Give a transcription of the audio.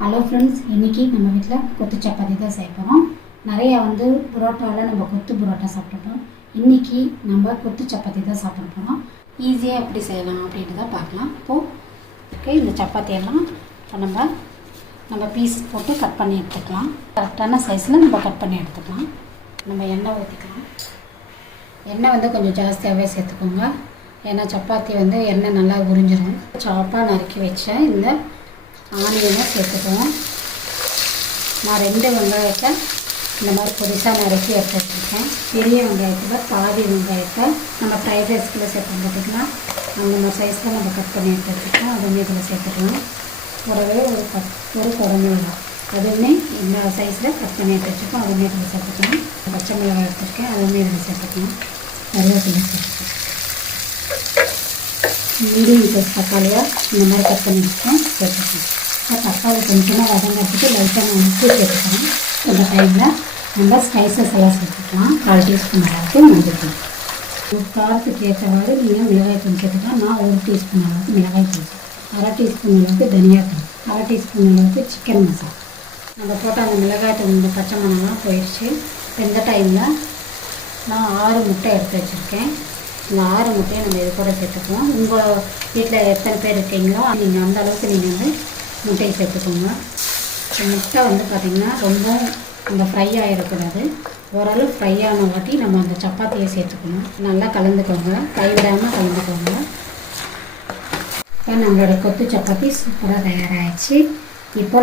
Hello friends, இன்றைக்கி நம்ம வீட்டில் கொத்து சப்பாத்தி தான் செய்ய போகிறோம். நிறையா புரோட்டாவில் நம்ம கொத்து புரோட்டா சாப்பிட்ருப்போம். இன்றைக்கி நம்ம கொத்து சப்பாத்தி தான் சாப்பிட போகிறோம். ஈஸியாக எப்படி செய்யலாம் அப்படின்ட்டு தான் பார்க்கலாம். இப்போது இந்த சப்பாத்தியெல்லாம் இப்போ நம்ம பீஸ் போட்டு கட் பண்ணி எடுத்துக்கலாம். கரெக்டான சைஸில் நம்ம கட் பண்ணி எடுத்துக்கலாம். நம்ம எண்ணெய் ஊற்றிக்கலாம். எண்ணெய் கொஞ்சம் ஜாஸ்தியாகவே சேர்த்துக்கோங்க. ஏன்னா சப்பாத்தி எண்ணெய் நல்லா உறிஞ்சிடும். சாப்பாக நறுக்கி வச்ச இந்த ஆனியனை சேர்த்துக்குவோம். நான் 2 வெங்காயத்தை இந்த மாதிரி பொடிசாக நறுக்கி எடுத்து வச்சுருக்கேன். பெரிய வெங்காயத்தில் பாதி வெங்காயத்தை நம்ம ஃப்ரைட் ரைஸ்க்குள்ளே சேர்ப்போம் பார்த்திங்கன்னா, அந்த மாதிரி சைஸில் நம்ம கட் பண்ணி எடுத்து வச்சுருக்கோம். அதுவுமே இதில் சேர்த்துக்கலாம். கூடவே ஒரு குடமிளகா அதுவுமே இந்த சைஸில் கட் பண்ணி எடுத்து வச்சுருக்கோம். அதுவுமே இதில் சேர்த்துக்கலாம். பச்சை மிளகாய் எடுத்துருக்கேன். அதுவுமே இதில் சேர்த்துக்கலாம். கருவேப்பிலை சேர்த்துக்கலாம். மீடியம் சைஸ் தக்காளியாக இந்த மாதிரி கட் பண்ணி வச்சுக்கோம், சேர்த்துக்கலாம். தக்காளி கொஞ்சமாக வதங்கிறதுக்கு லைட்டாக நான் உப்பு சேர்த்துக்கலாம். இந்த டைமில் நம்ம ஸ்பைசஸ் எல்லாம் சேர்த்துக்கலாம். 1/4 டீஸ்பூன் அளவுக்கு மஞ்சள். காரத்துக்கு ஏற்றவாறு நீங்கள் மிளகாய் தூள் சேர்த்துக்கலாம். நான் 1 டீஸ்பூன் அளவுக்கு மிளகாய் தூள், 1/2 டீஸ்பூன் அளவுக்கு தனியாத்தூள், 1/2 டீஸ்பூன் அளவுக்கு சிக்கன் மசாலா. நம்ம போட்ட அந்த மிளகாய் தூள் இந்த பச்சை மணம்லாம் போயிடுச்சு. இந்த டைமில் நான் 6 முட்டை எடுத்து வச்சுருக்கேன். இந்த 6 முட்டையை நம்ம இது கூட சேர்த்துக்குவோம். உங்கள் வீட்டில் எத்தனை பேர் இருக்கீங்களோ நீங்கள் அந்த அளவுக்கு நீங்கள் முட்டையை சேர்த்துக்கோங்க. முட்டை பார்த்திங்கன்னா ரொம்ப அந்த ஃப்ரை ஆகிடக்கூடாது. ஓரளவு ஃப்ரை ஆன வாட்டி நம்ம அந்த சப்பாத்தியை சேர்த்துக்கணும். நல்லா கலந்துக்கோங்க, கைவிடாமல் கலந்துக்கோங்க. இப்போ நம்மளோட கொத்து சப்பாத்தி சூப்பராக தயாராகிடுச்சு. இப்போ